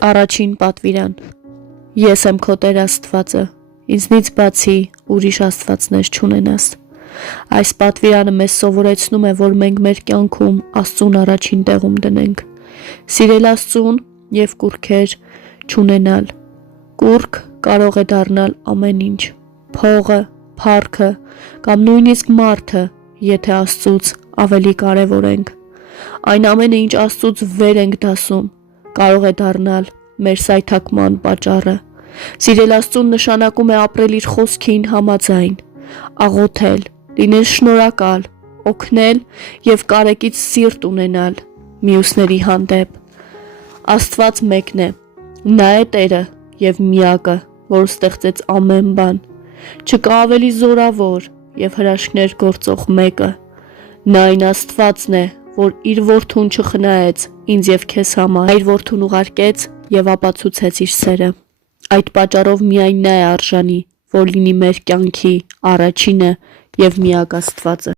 Առաջին պատվիրան։ Ես եմ քո Տեր Աստվածը, ինձնից բացի ուրիշ աստվածներ չունենաս։ Այս պատվիրանը մեզ սովորեցնում է, որ մենք մեր կյանքում Աստծուն առաջին տեղում դնենք։ Սիրել Աստծուն և կուռքեր չունենալ։ Կուռք կարող է դառնալ ամեն ինչ՝ փողը, փառքը կամ նույնիսկ մարդը, եթե Աստծուց ավելի կարևորենք։ Այն ամենը, ինչ Աստծուց վեր ենք դասում, կարող է դառնալ մեր սայթաքման պատճառը։ Սիրել Աստծուն նշանակում է ապրել իր խոսքին համաձայն, աղոթել, լինել շնորհակալ, օգնել և կարեկից սիրտ ունենալ մյուսների հանդեպ։ Աստված մեկն է, Նա է Տերը և միակը, որ ստեղծեց ամեն բան։ Չկա ավելի զորավոր և հրաշքներ գործող մեկը։ Նա այն Աստվածն է, որ իր որդուն չխնայեց ինձ և քեզ համար, այլ որդուն ուղարկեց և ապացուցեց իր սերը։ Այդ պատճառով միայն Նա է արժանի, որ լինի մեր կյանքի առաջինը և միակ Աստվածը։